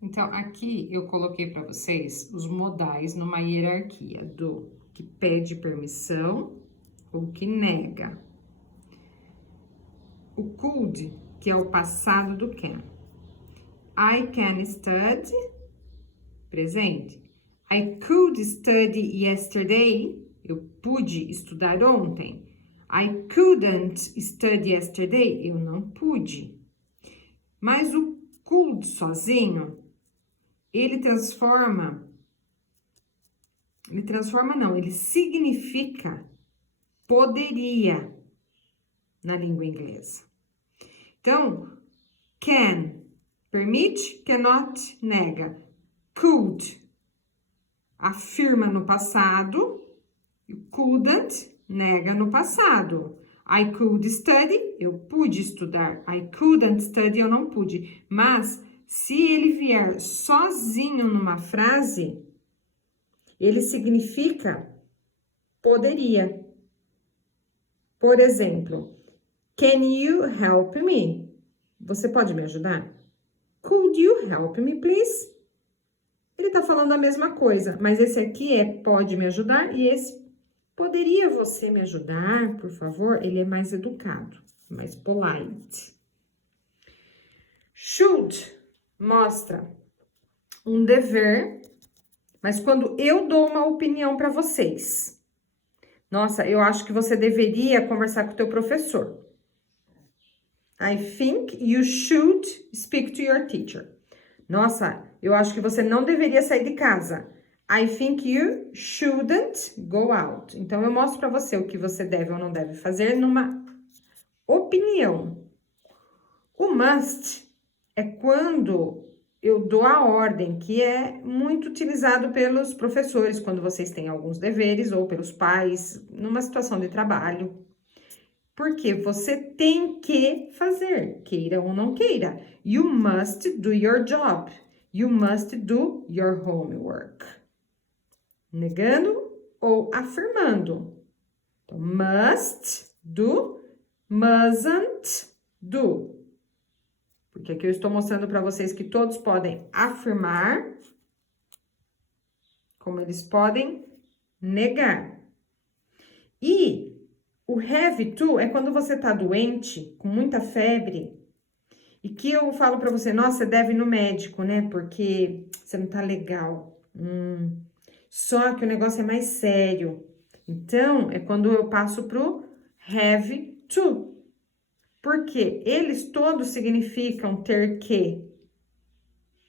Então, aqui eu coloquei para vocês os modais numa hierarquia do que pede permissão ou que nega. O could, que é o passado do can. I can study, presente. I could study yesterday, eu pude estudar ontem. I couldn't study yesterday, eu não pude. Mas o could sozinho, ele significa poderia na língua inglesa. Então, can, permite, cannot, nega. Could, afirma no passado. Couldn't, nega no passado. I could study, eu pude estudar. I couldn't study, eu não pude. Mas, se ele vier sozinho numa frase, ele significa poderia. Por exemplo, can you help me? Você pode me ajudar? Could you help me, please? Ele tá falando a mesma coisa, mas esse aqui é pode me ajudar e esse poderia você me ajudar, por favor? Ele é mais educado, mais polite. Should mostra um dever, mas quando eu dou uma opinião para vocês. Nossa, eu acho que você deveria conversar com o teu professor. I think you should speak to your teacher. Nossa, eu acho que você não deveria sair de casa. I think you shouldn't go out. Então, eu mostro para você o que você deve ou não deve fazer numa opinião. O must é quando eu dou a ordem, que é muito utilizado pelos professores, quando vocês têm alguns deveres, ou pelos pais, numa situação de trabalho. Porque você tem que fazer, queira ou não queira. You must do your job. You must do your homework. Negando ou afirmando. Então, must do, mustn't do. Porque aqui eu estou mostrando para vocês que todos podem afirmar, como eles podem negar. E o have to é quando você tá doente, com muita febre, e que eu falo pra você, nossa, você deve ir no médico, né? Porque você não tá legal. Só que o negócio é mais sério. Então, é quando eu passo pro have to. Porque eles todos significam ter que.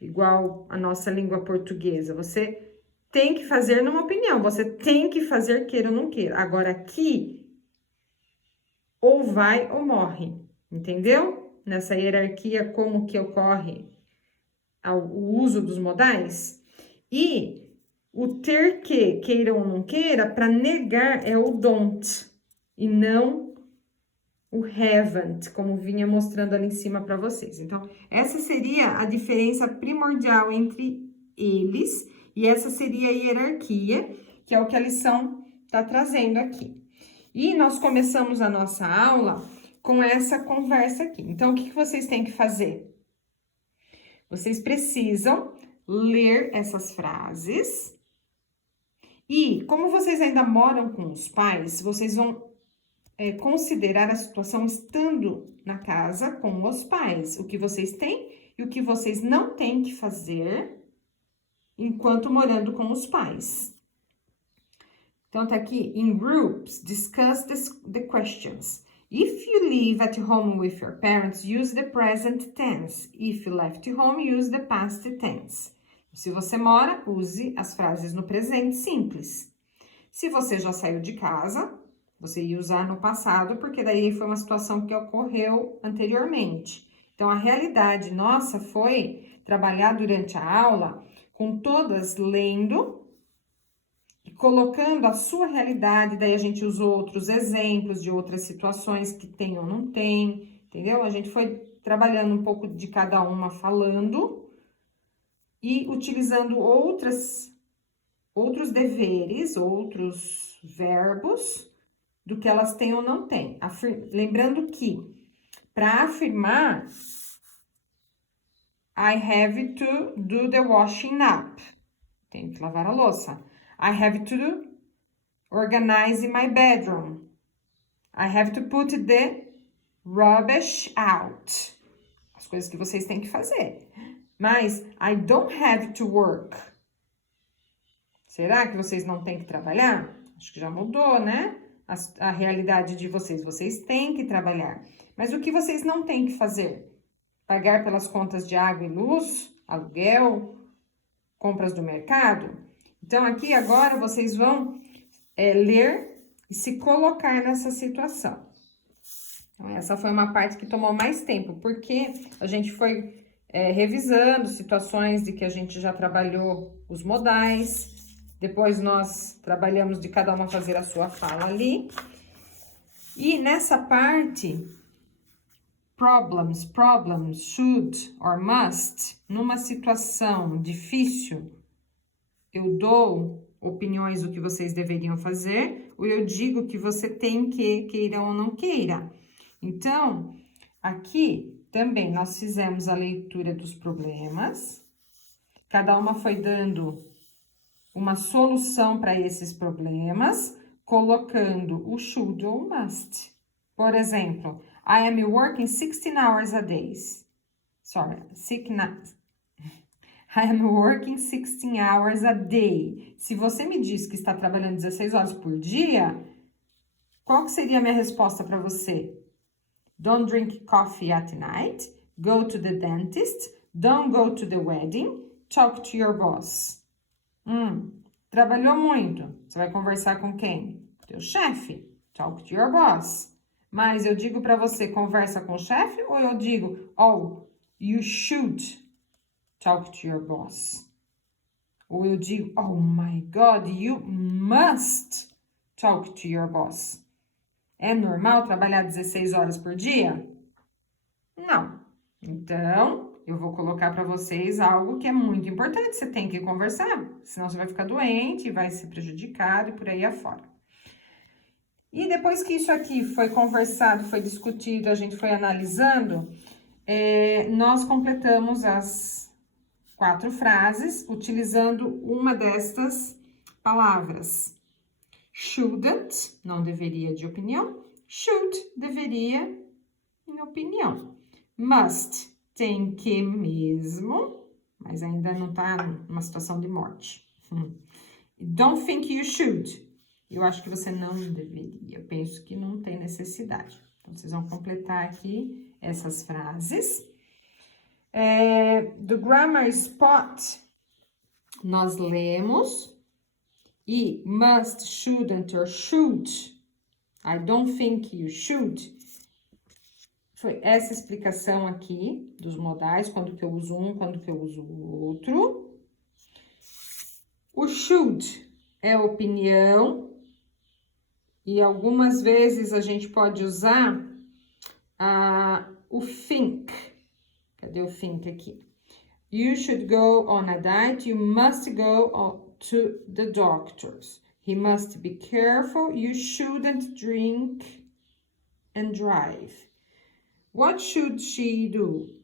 Igual a nossa língua portuguesa. Você tem que fazer numa opinião. Você tem que fazer, queira ou não queira. Agora, aqui, ou vai ou morre, entendeu? Nessa hierarquia, como que ocorre o uso dos modais. E o ter que, queira ou não queira, para negar é o don't, e não o haven't, como vinha mostrando ali em cima para vocês. Então, essa seria a diferença primordial entre eles, e essa seria a hierarquia, que é o que a lição está trazendo aqui. E nós começamos a nossa aula com essa conversa aqui. Então, o que vocês têm que fazer? Vocês precisam ler essas frases. E, como vocês ainda moram com os pais, vocês vão considerar a situação estando na casa com os pais. O que vocês têm e o que vocês não têm que fazer enquanto morando com os pais. Então, tá aqui, in groups, discuss the questions. If you live at home with your parents, use the present tense. If you left home, use the past tense. Se você mora, use as frases no presente simples. Se você já saiu de casa, você ia usar no passado, porque daí foi uma situação que ocorreu anteriormente. Então, a realidade nossa foi trabalhar durante a aula com todas lendo e colocando a sua realidade, daí a gente usou outros exemplos de outras situações que tem ou não tem, entendeu? A gente foi trabalhando um pouco de cada uma falando e utilizando outros deveres, outros verbos do que elas têm ou não têm. Lembrando que para afirmar I have to do the washing up. Tenho que lavar a louça. I have to organize my bedroom. I have to put the rubbish out. As coisas que vocês têm que fazer. Mas I don't have to work. Será que vocês não têm que trabalhar? Acho que já mudou, né? A realidade de vocês. Vocês têm que trabalhar. Mas o que vocês não têm que fazer? Pagar pelas contas de água e luz, aluguel, compras do mercado? Então, aqui agora vocês vão ler e se colocar nessa situação. Então, essa foi uma parte que tomou mais tempo, porque a gente foi revisando situações de que a gente já trabalhou os modais, depois nós trabalhamos de cada uma fazer a sua fala ali. E nessa parte, problems, should or must, numa situação difícil, eu dou opiniões do que vocês deveriam fazer, ou eu digo que você tem que, queira ou não queira. Então, aqui também nós fizemos a leitura dos problemas, cada uma foi dando uma solução para esses problemas, colocando o should ou must. Por exemplo, I am working 16 hours a day. I am working 16 hours a day. Se você me diz que está trabalhando 16 horas por dia, qual que seria a minha resposta para você? Don't drink coffee at night. Go to the dentist. Don't go to the wedding. Talk to your boss. Trabalhou muito. Você vai conversar com quem? Teu chefe. Talk to your boss. Mas eu digo para você, conversa com o chefe, ou eu digo, oh, you should talk to your boss. Ou eu digo, oh my God, you must talk to your boss. É normal trabalhar 16 horas por dia? Não. Então, eu vou colocar para vocês algo que é muito importante. Você tem que conversar, senão você vai ficar doente, vai ser prejudicado e por aí afora. E depois que isso aqui foi conversado, foi discutido, a gente foi analisando, nós completamos as 4 frases utilizando uma destas palavras. Shouldn't, não deveria de opinião. Should, deveria, em opinião. Must, tem que mesmo, mas ainda não tá numa situação de morte. Don't think you should. Eu acho que você não deveria. Eu penso que não tem necessidade. Então, vocês vão completar aqui essas frases. Do Grammar Spot, nós lemos. E must, shouldn't or should. I don't think you should. Foi essa explicação aqui dos modais, quando que eu uso um, quando que eu uso o outro. O should é opinião. E algumas vezes a gente pode usar o think. Cadê o think aqui? You should go on a diet. You must go to the doctors. He must be careful. You shouldn't drink and drive. What should she do?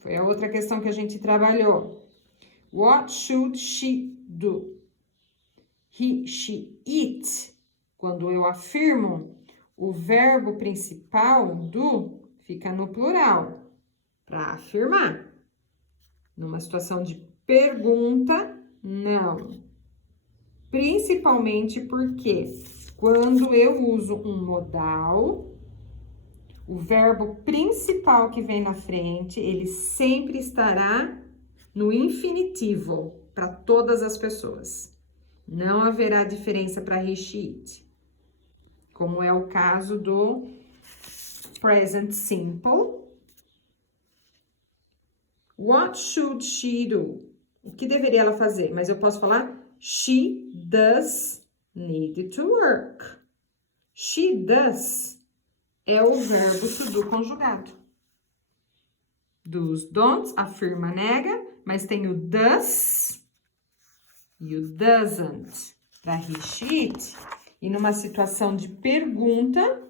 Foi a outra questão que a gente trabalhou. What should she do? He, she, it. Quando eu afirmo, o verbo principal do fica no plural, para afirmar. Numa situação de pergunta, não. Principalmente porque quando eu uso um modal, o verbo principal que vem na frente, ele sempre estará no infinitivo para todas as pessoas. Não haverá diferença para he, she, it. Como é o caso do present simple. What should she do? O que deveria ela fazer? Mas eu posso falar she does need to work. She does é o verbo to do conjugado. Does, don'ts, afirma, nega, mas tem o does e o doesn't para he, she, it. E numa situação de pergunta,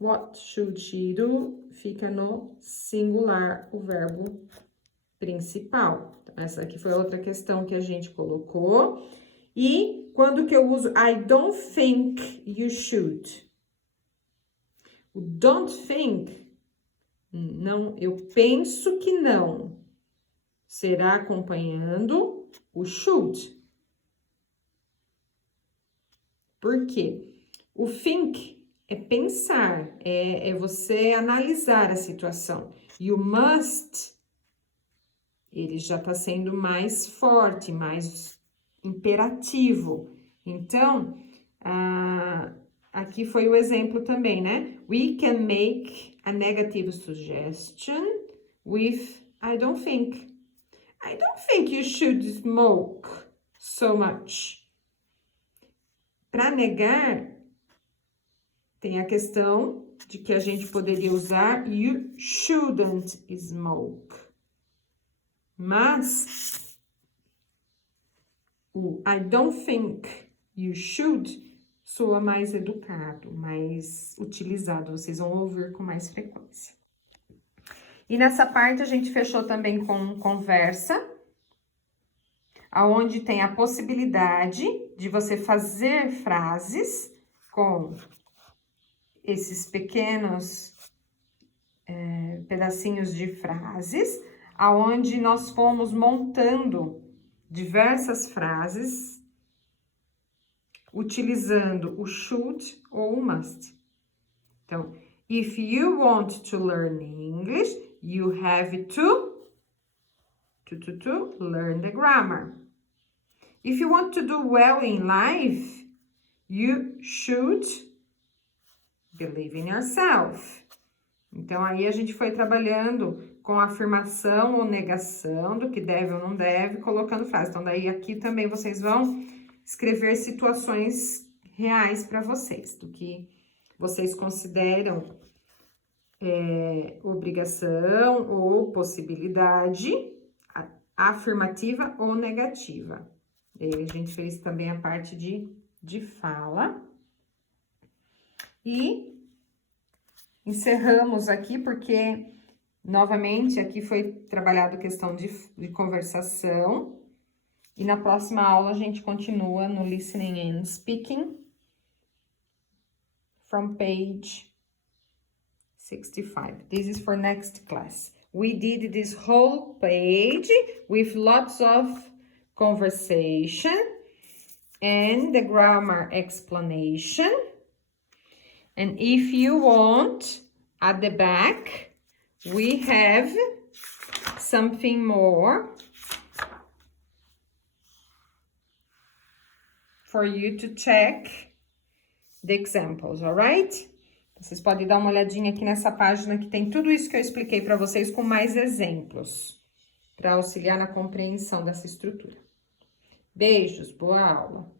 what should she do? fica no singular o verbo principal. Essa aqui foi outra questão que a gente colocou. E quando que eu uso I don't think you should? O don't think, não, eu penso que não, será acompanhando o should. Por quê? O think é pensar, é você analisar a situação. E o must, ele já tá sendo mais forte, mais imperativo. Então, aqui foi o exemplo também, né? We can make a negative suggestion with I don't think. I don't think you should smoke so much. Para negar, tem a questão de que a gente poderia usar you shouldn't smoke. Mas o I don't think you should soa mais educado, mais utilizado. Vocês vão ouvir com mais frequência. E nessa parte a gente fechou também com conversa, aonde tem a possibilidade de você fazer frases com esses pequenos pedacinhos de frases, aonde nós fomos montando diversas frases, utilizando o should ou o must. Então, if you want to learn English, you have to learn the grammar. If you want to do well in life, you should believe in yourself. Então, aí a gente foi trabalhando com afirmação ou negação do que deve ou não deve, colocando frase. Então, daí aqui também vocês vão escrever situações reais para vocês, do que vocês consideram obrigação ou possibilidade, afirmativa ou negativa. E a gente fez também a parte de fala. E encerramos aqui, porque, novamente, aqui foi trabalhado questão de conversação. E na próxima aula a gente continua no Listening and Speaking, from page 65. This is for next class. We did this whole page with lots of conversation and the grammar explanation. And if you want, at the back, we have something more for you to check the examples, all right? Vocês podem dar uma olhadinha aqui nessa página que tem tudo isso que eu expliquei para vocês com mais exemplos, para auxiliar na compreensão dessa estrutura. Beijos, boa aula!